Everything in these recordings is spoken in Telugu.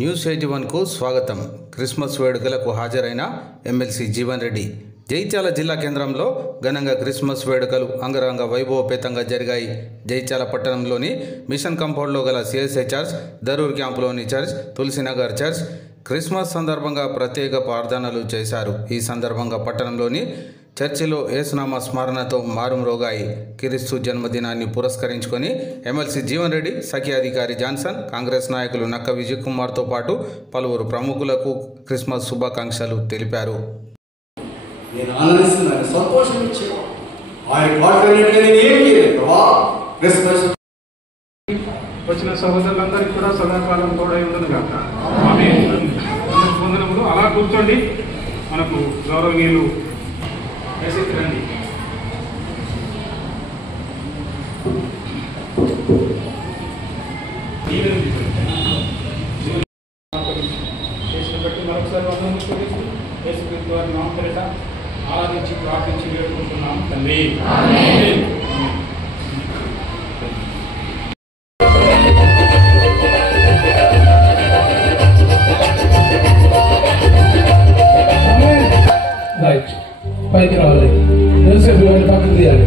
న్యూస్ 81కు స్వాగతం. క్రిస్మస్ వేడుకలకు హాజరైన ఎమ్మెల్సీ జీవన్ రెడ్డి. జైత్యాల జిల్లా కేంద్రంలో ఘనంగా క్రిస్మస్ వేడుకలు అంగరంగ వైభవపేతంగా జరిగాయి. జైత్యాల పట్టణంలోని మిషన్ కాంపౌండ్లో గల సిఎస్ఐ చర్చ్, దరూర్ క్యాంపులోని చర్చ్, తులసినగర్ చర్చ్ క్రిస్మస్ సందర్భంగా ప్రత్యేక ప్రార్థనలు చేశారు. ఈ సందర్భంగా పట్టణంలోని చర్చిలో యేసునామ స్మరణతో మారుమ్రోగాయి. క్రీస్తు జన్మదినాన్ని పురస్కరించుకొని ఎమ్మెల్సీ జీవన్ రెడ్డి, సఖి అధికారి జాన్సన్, కాంగ్రెస్ నాయకులు నక్క విజయ్ కుమార్తో పాటు పలువురు ప్రముఖులకు క్రిస్మస్ శుభాకాంక్షలు తెలిపారు. వచ్చిన సహోదరులందరికీ కూడా సదాకాలం తోడై ఉండదు కాక. ఆమె వందనములు. అలా కూర్చోండి. మనకు గౌరవనీయులు రండి. చేసిన బట్టి మరొకసారి వందనములు చెల్లిస్తూ యేసుక్రీస్తు వారి నామం పేరిట ఆరాధించి ప్రార్థించి వేడుకుంటున్నాం తండ్రి. పైకి రావాలి. యోసేపు గారి పక్కన తీయాలి.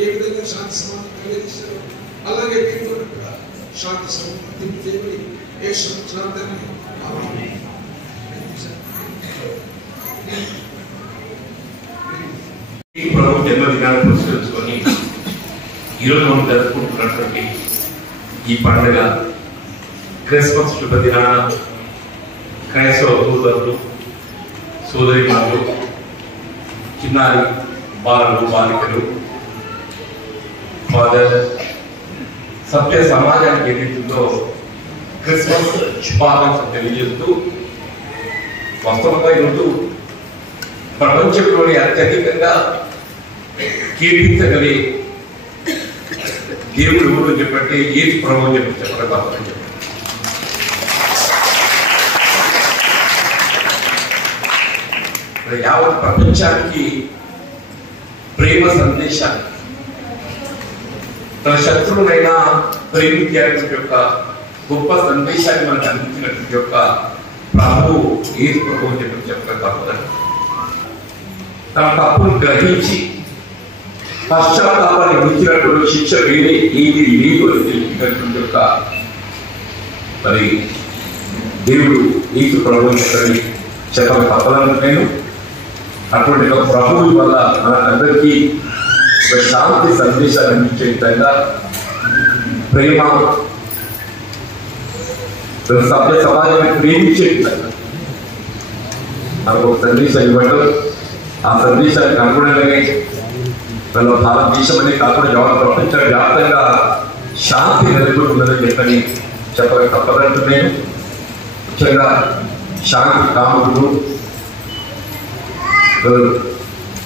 ఏ విధంగా శాంతి సమాధానం కలిగించారు అలాగే మీరు కూడా శాంతి సమాధానం చేయబడి ప్రభు జన్మదినాన్ని పురస్కరించుకొని ఈరోజు మనం జరుపుకుంటున్నటువంటి ఈ పండుగ క్రిస్మస్ శుభదినాన క్రైస్తవ సోదరులు, సోదరిమణులు, చిన్నారి బాలలు, బాలికలు, ఫాదర్, సభ్య సమాజానికి ఏదైతుందో క్రిస్మస్ శుభాకాంక్షలు తెలియజేస్తూ, వాస్తవంగా ఈరోజు ప్రపంచంలోని అత్యధికంగా కీర్తించగలి దేవుడు ఎవరు చెప్పంటే యేసు ప్రభువు చెప్పడం. యావత్ ప్రపంచానికి ప్రేమ సందేశాన్ని, తన శత్రువునైనా ప్రేమించేటువంటి యొక్క గొప్ప సందేశాన్ని మనకు అందించినటువంటి యొక్క ప్రభువు యేసు ప్రభువు చెప్పడం తప్పదని, తన తప్పును గ్రహించి పశ్చాత్తాపాన్ని మించినటువంటి శిక్ష వేరే ఏది లేదు అని తెలిపినటువంటి యొక్క మరి దేవుడు యేసు ప్రభువు చెప్పడం తప్పదని నేను అటువంటి ఒక ప్రభువు వల్ల మనకందరికీ శాంతి సందేశాన్ని అందించే విధంగా ప్రేమ, సభ్య సమాజాన్ని ప్రేమించే విధంగా మనకు ఒక సందేశం ఇవ్వడం, ఆ సందేశానికి అనుగుణంగానే మన భారతదేశం అనే కాకుండా యావత్ ప్రపంచ వ్యాప్తంగా శాంతి నెలకొంటుందని చెప్పక తప్పదంటూ నేను ముఖ్యంగా శాంతి కాముడు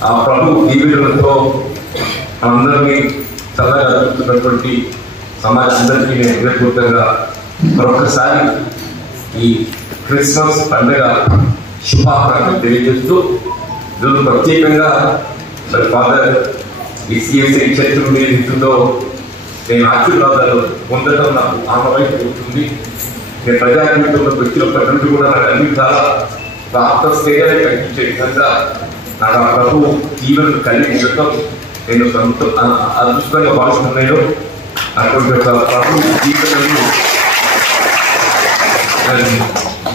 ఆ ప్రభు దీవెనలతో అందరినీ చల్లగా చూస్తున్నటువంటి సమాజం అందరికీ నేను హృదయపూర్వకంగా మరొకసారి ఈ క్రిస్మస్ పండుగ శుభాకాంక్షలు తెలియజేస్తూ, ఈరోజు ప్రత్యేకంగా మరి ఫాదర్ ఈ సిఎస్ఐ చర్చలు ఏదైతుందో నేను ఆశీర్వాదాలు పొందడం నాకు ఆనవాయితీ అవుతుంది. నేను ప్రజాజీవితంలోకి వచ్చినప్పటి నుండి కూడా నాకు అన్ని చాలా ఆత్మస్థైర్యాన్ని కలిగించే విధంగా నాకు ఆ ప్రభు జీవనం కలిగించడం నేను అదృష్టంగా భావిస్తున్నాను. అటువంటి ఒక ప్రభు జీవనాన్ని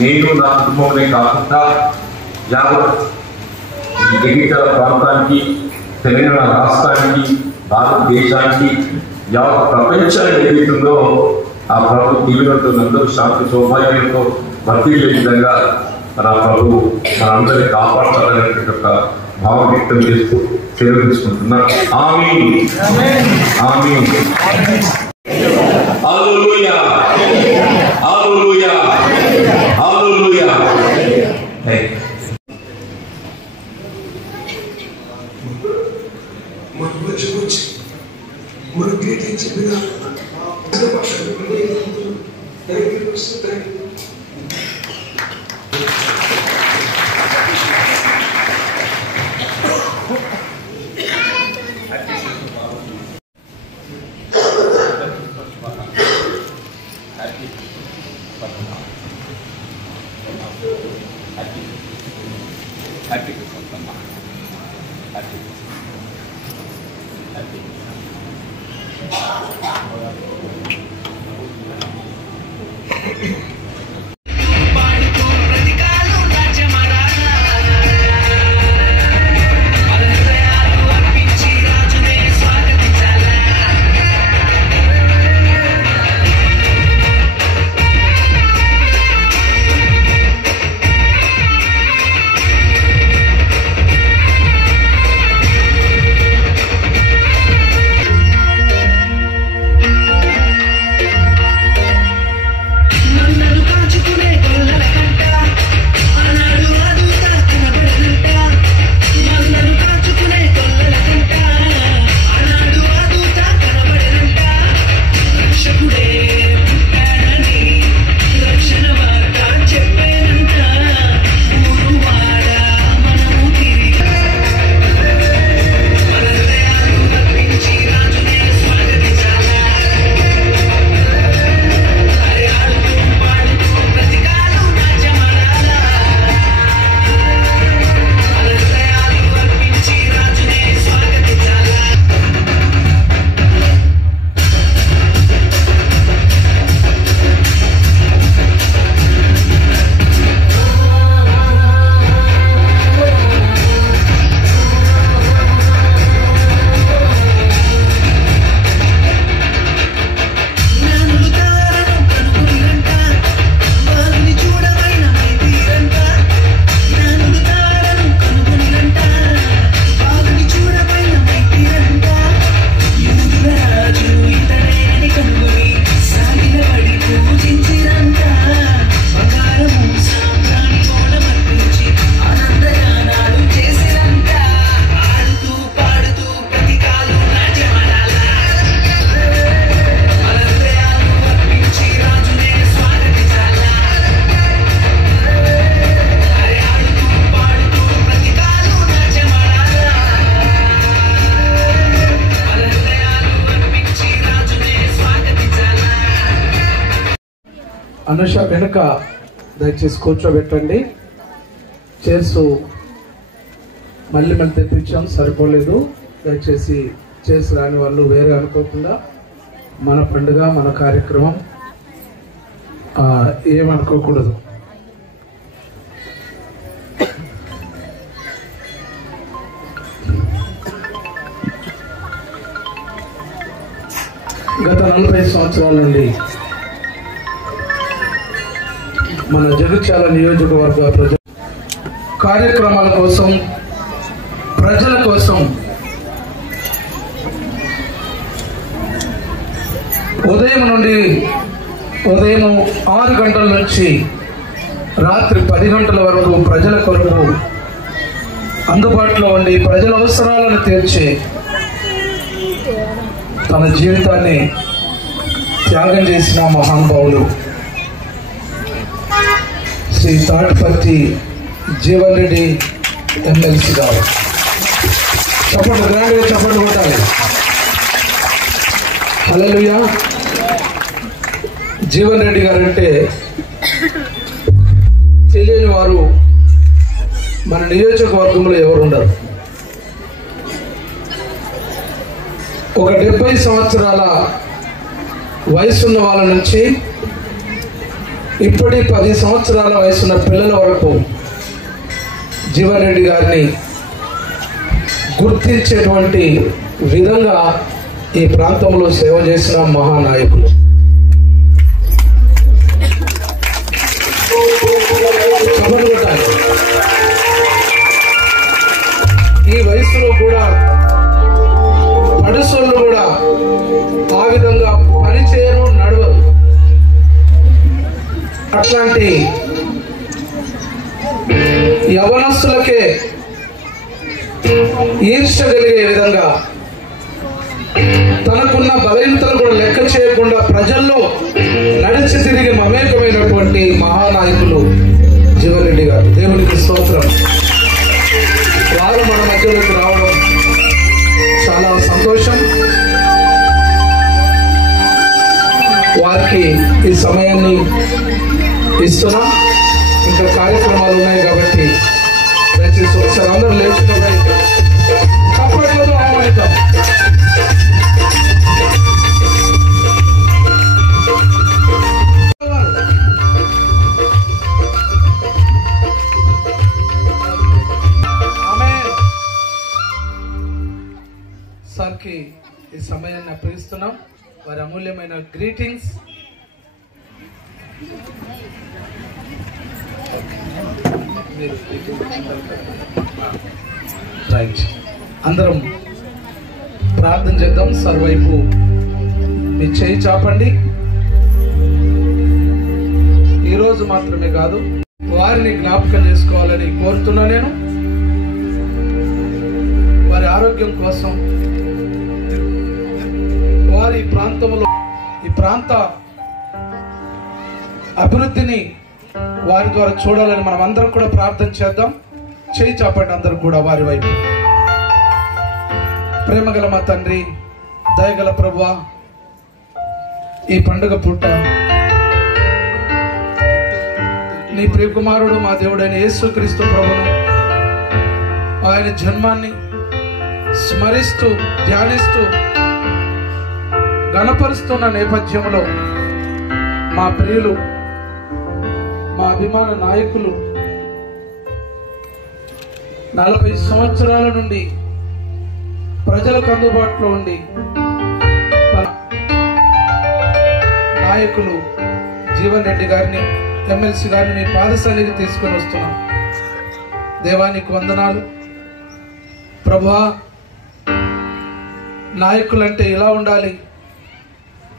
నేను నా కుటుంబంలో కాకుండా యావత్ ఎన్నికల ప్రాంతానికి, తెలంగాణ రాష్ట్రానికి, భారతదేశానికి, యావత్ ప్రపంచానికి ఏదైతుందో ఆ ప్రభు దీవెనతో అందరూ శాంతి సౌభాగ్యాలతో భర్తీ చేసే విధంగా మన ప్రభు మనందరినీ కాపాడుతారనేటువంటి ఒక భావం వ్యక్తం చేస్తూ సేవ తీసుకుంటున్నాం. ఆమేన్. ఆమేన్. హల్లెలూయా. అనుష వెనుక దయచేసి కూర్చోబెట్టండి. చైర్స్ మళ్ళీ తెప్పించాం, సరిపోలేదు. దయచేసి చైర్స్ రాని వాళ్ళు వేరే అనుకోకుండా మన పండుగ మన కార్యక్రమం ఏమనుకోకూడదు. గత 40 సంవత్సరాల నుండి మన జగిత్యాల నియోజకవర్గ కార్యక్రమాల కోసం, ప్రజల కోసం ఉదయం 6 గంటల నుంచి రాత్రి 10 గంటల వరకు ప్రజల కొరకు అందుబాటులో ఉండి ప్రజల అవసరాలను తీర్చే తన జీవితాన్ని త్యాగం చేసిన మహానుభావులు శ్రీ తాటిపర్తి జీవన్ రెడ్డి ఎమ్మెల్సీ గారు. చప్పట్లు గ్రాండ్గా చప్పట్లు కొట్టాలి. హల్లెలూయా. జీవన్ రెడ్డి గారు అంటే తెలియని వారు మన నియోజకవర్గంలో ఎవరు ఉండరు. ఒక 70 సంవత్సరాల వయసున్న వాళ్ళ నుంచి ఇప్పటి 10 సంవత్సరాల వయసున్న పిల్లల వరకు జీవన్ రెడ్డి గారిని గుర్తించేటువంటి విధంగా ఈ ప్రాంతంలో సేవ చేసిన మహానాయకులు. ఈ వయసులో కూడా పడుసోళ్ళు కూడా ఆ విధంగా పనిచేయరు, నడవరు. అట్లాంటి యవనస్తులకే ఈర్ష్య కలిగే విధంగా తనకున్న బలహీనతలు కూడా లెక్క చేయకుండా ప్రజల్లో కలిసి తిరిగి మమేకమైనటువంటి మహానాయకులు జీవన్ రెడ్డి గారు. దేవునికి స్తోత్రం. వారు మన మధ్యలోకి రావడం చాలా సంతోషం. వారికి ఈ సమయాన్ని ఇస్తున్నాం. ఇంకా కార్యక్రమాలు ఉన్నాయి కాబట్టి దయచేసి ఒకసారి అందరూ లేచుగా తప్పట్లేదు ఆహ్వానిద్దాం. సార్కి ఈ సమయాన్ని అప్పగిస్తున్నాం. వారి అమూల్యమైన గ్రీటింగ్స్. రైట్, అందరం ప్రార్థన చేద్దాం. సార్ వైపు మీ చేయి చాపండి. ఈరోజు మాత్రమే కాదు, వారిని జ్ఞాపకం చేసుకోవాలని కోరుతున్నా. నేను వారి ఆరోగ్యం కోసం, వారి ప్రాంతంలో ఈ ప్రాంత అభివృద్ధిని వారి ద్వారా చూడాలని మనం అందరం కూడా ప్రార్థన చేద్దాం. చేయి చాపండి అందరూ కూడా వారి వైపు. ప్రేమగల మా తండ్రి, దయగల ప్రభువా, ఈ పండుగ పూట నీ ప్రియకుమారుడు మా దేవుడైన యేసుక్రీస్తు ప్రభును, ఆయన జన్మాన్ని స్మరిస్తూ ధ్యానిస్తూ గణపరుస్తున్న నేపథ్యంలో మా ప్రియులు, మా అభిమాన నాయకులు 40 సంవత్సరాల నుండి ప్రజలకు అందుబాటులో ఉండి నాయకులు జీవన్ రెడ్డి గారిని, ఎమ్మెల్సీ గారిని మీ పాదశాలికి తీసుకొని వస్తున్నాం. దేవానికి వందనాలు ప్రభువా. నాయకులంటే ఇలా ఉండాలి.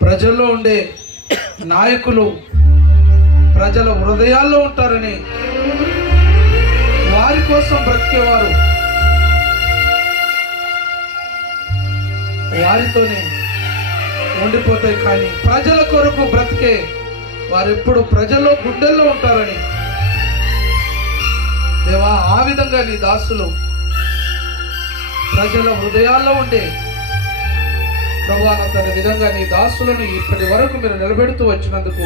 ప్రజల్లో ఉండే నాయకులు ప్రజల హృదయాల్లో ఉంటారని, వారి కోసం బ్రతికేవారు వారితోనే ఉండిపోతాయి. కానీ ప్రజల కొరకు బ్రతికే వారెప్పుడు ప్రజల్లో గుండెల్లో ఉంటారని దేవా, ఆ విధంగా నీ దాసులు ప్రజల హృదయాల్లో ఉండే ప్రభువా, తన విధంగా నీ దాసులను ఇప్పటి వరకు మీరు నిలబెడుతూ వచ్చినందుకు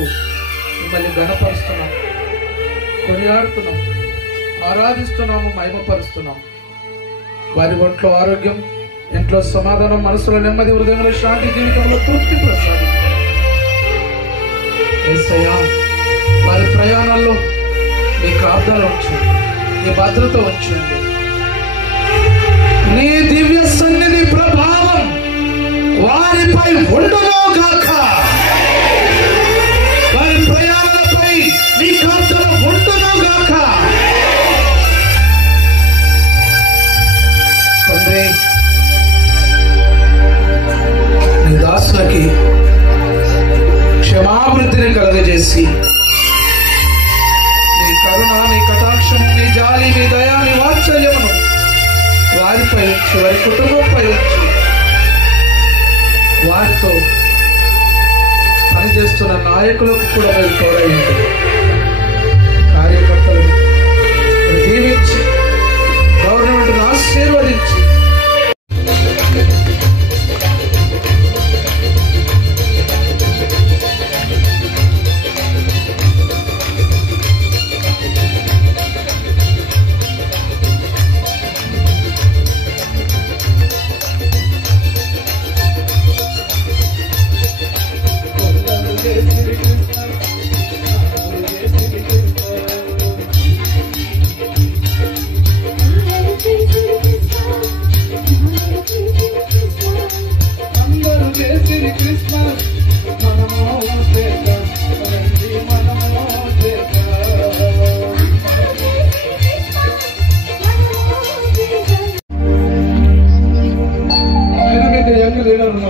మిమ్మల్ని ఘనపరుస్తున్నాం, కొనియాడుతున్నాం, ఆరాధిస్తున్నాము, మహిమపరుస్తున్నాం. వారి ఒంట్లో ఆరోగ్యం, ఇంట్లో సమాధానం, మనసులో నెమ్మది, హృదయంలో శాంతి, జీవితంలో తృప్తి ప్రసాదించండి యేసయ్యా. వారి ప్రయాణాల్లో నీ కాపుదల ఉంచండి, నీ భద్రత ఉంచండి. నీ దివ్య సన్నిధి ప్రభావం వారిపై ఉండును గాక. వారి ప్రయాణాలపై నీ కాపుదల ఉండును గాక. తండ్రి, నీ దాసులకి క్షమాభివృద్ధిని కలుగజేసి నీ కరుణ, నీ కటాక్షము, నీ జాలి, నీ దయా, నీ వాత్సల్యమును వారిపై ఉంచి, వారి కుటుంబంపై ఉంచి, వారితో పనిచేస్తున్న నాయకులకు కూడా మీరు తోడయ్యండి. కార్యకర్తలను దీవించి, గవర్నమెంట్ను ఆశీర్వదించి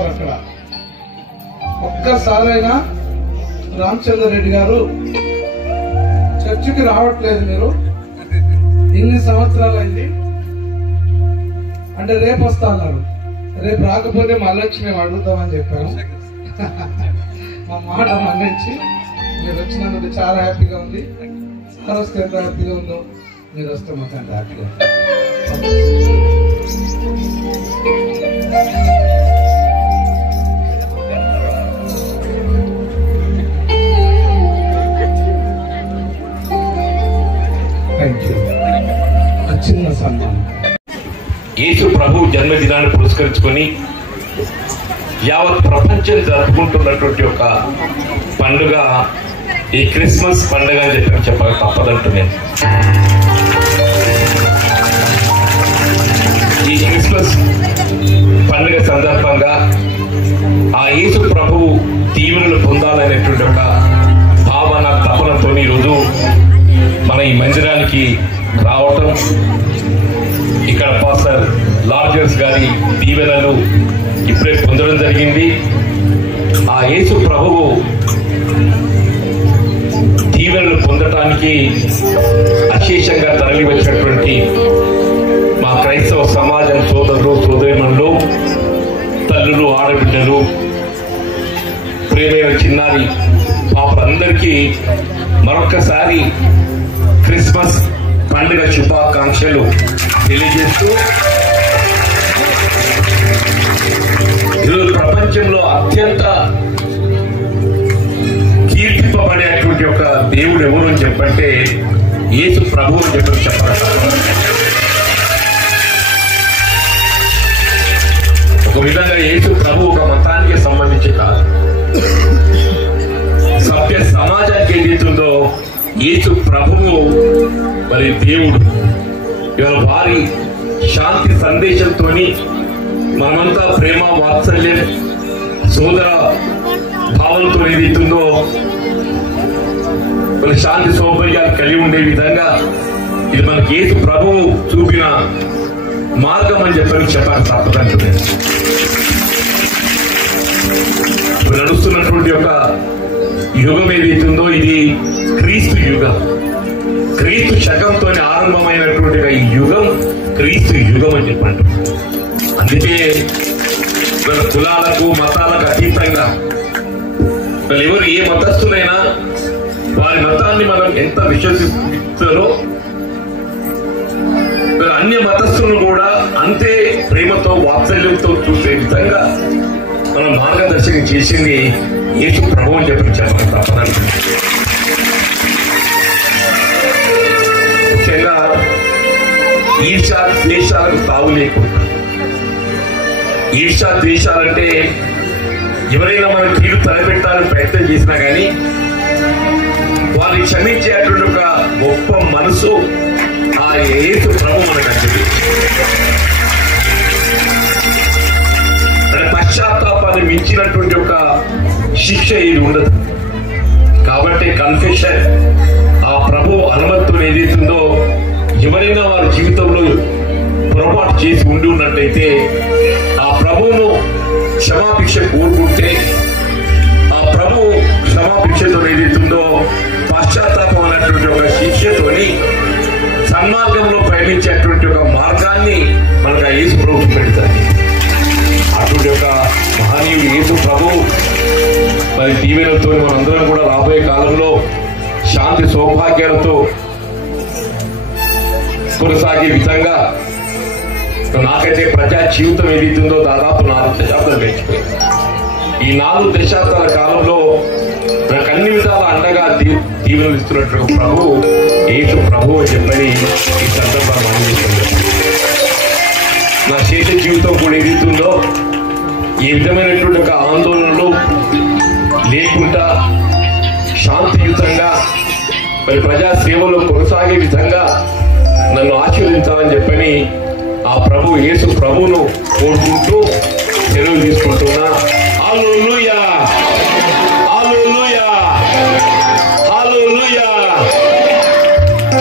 అక్కడ ఒక్కసారైనా రామచంద్ర రెడ్డి గారు చర్చికి రావట్లేదు, మీరు ఇన్ని సంవత్సరాలు అయింది అంటే రేపు వస్తా అన్నారు. రేపు రాకపోతే మళ్ళీ వచ్చి మేము అడుగుతామని చెప్పాము. మా మాట మన్నించి మీరు వచ్చినందుకు చాలా హ్యాపీగా ఉంది. వస్తే ఎంత హ్యాపీగా ఉందో, మీరు వస్తే మాకు ఎంత హ్యాపీగా ఉంది. చిన్న సన్మానం. యేసు ప్రభు జన్మదినాన్ని పురస్కరించుకొని యావత్ ప్రపంచం జరుపుకుంటున్నటువంటి ఒక పండుగ ఈ క్రిస్మస్ పండుగ అని చెప్పక తప్పదంటున్నాను. ఈ క్రిస్మస్ పండుగ సందర్భంగా ఆ యేసు ప్రభువు దీవెనలు పొందాలనేటువంటి ఒక భావన తపనతో ఈరోజు మన ఈ మందిరానికి రావటం, ఇక్కడ పాస్టర్ లార్జర్స్ గారి దీవెనలు ఇప్పుడే పొందడం జరిగింది. ఆ యేసు ప్రభువు దీవెనలు పొందటానికి అశేషంగా తరలి వచ్చినటువంటి మా క్రైస్తవ సమాజం సోదరులు సోదరిమణులు, తల్లులు, ఆడబిడ్డలు, ప్రియమైన చిన్నారి పాపలందరికీ మరొకసారి క్రిస్మస్ పండుగ శుభాకాంక్షలు తెలియజేస్తూ, ఈరోజు ప్రపంచంలో అత్యంత కీర్తింపబడేటువంటి ఒక దేవుడు ఎవరు అని చెప్పంటే యేసు ప్రభు అని చెప్పారు. ఒక విధంగా యేసు ప్రభు ఒక మతానికి సంబంధించి కాదు, సభ్య సమాజానికి ఏదైతుందో యేసు ప్రభువు మరి దేవుడు. ఇవాళ వారి శాంతి సందేశంతో మనమంతా ప్రేమ, వాత్సల్యం, సోదర భావంతో ఏదైతుందో మరి శాంతి సౌకర్యాలు కలిగి ఉండే విధంగా ఇది మనకి యేసు ప్రభువు చూపిన మార్గం అని చెప్పాలి తప్పదంటే. నడుస్తున్నటువంటి ఒక యుగం ఏదైతుందో ఇది క్రీస్తు యుగం. క్రీస్తు శకంతో ఆరంభమైనటువంటి ఈ యుగం క్రీస్తు యుగం అని చెప్పండి. అందుకే మన కులాలకు మతాలకు అతీతంగా ఎవరు ఏ మతస్థులైనా వారి మతాన్ని మనం ఎంత విశ్వసిస్తారో అన్య మతస్థులను కూడా అంతే ప్రేమతో వాత్సల్యంతో చూసే విధంగా మనం మార్గదర్శకం చేసింది యేసు ప్రభు అని చెప్పి తప్పదండి. ముఖ్యంగా ఈర్షా ద్వేషాలకు తావు లేకుండా, ఈర్షా ద్వేషాలంటే ఎవరైనా మన కీడు తలపెట్టాలని ప్రయత్నం చేసినా కానీ వారిని క్షమించేటువంటి ఒక గొప్ప మనసు ఆ యేసు ప్రభు మనకు అందింది. పశ్చాత్తాపాన్ని మించినటువంటి ఒక శిక్ష ఇది ఉండదు. కాబట్టి కన్ఫెషన్ ఆ ప్రభు అనుమతితో ఏదైతుందో ఎవరైనా వారి జీవితంలో పొరపాటు చేసి ఉండి ఉన్నట్టయితే ఆ ప్రభువును క్షమాభిక్ష కోరుకుంటే ఆ ప్రభు క్షమాభిక్షతో ఏదైతుందో పశ్చాత్తాపం అనేటువంటి ఒక శిక్షతోని సన్మార్గంలో ప్రయాణించేటువంటి ఒక మార్గాన్ని మనకు ఆ యేసు ప్రభు పెడతారు. అటువంటి ఒక మహనీయుడు యేసు ప్రభు మరి దీవెనలతో మనందరం కూడా రాబోయే కాలంలో శాంతి సౌభాగ్యాలతో కొనసాగే విధంగా నాకైతే ప్రజా జీవితం ఏదైతుందో దాదాపు 4 దశాబ్దాలు గడిచిపోయింది. ఈ 4 దశాబ్దాల కాలంలో నాకు అన్ని విధాల అండగా దీవెనలు ఇస్తున్నట్టు ప్రభు యేసు ప్రభు అని చెప్పని ఈ సందర్భంగా ఆనందిస్తుంది. నా శేష జీవితం కూడా ఏదైతుందో ఈ విధమైనటువంటి ఒక ఆందోళనలు లేకుండా శాంతియుతంగా మరి ప్రజా సేవలో కొనసాగే విధంగా నన్ను ఆశీర్వదించాలని చెప్పని ఆ ప్రభు యేసు ప్రభువును కోరుకుంటూ సెలవు తీసుకుంటున్నా. Hallelujah, hallelujah, hallelujah.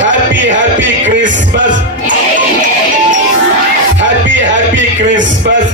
Happy Christmas, happy Christmas.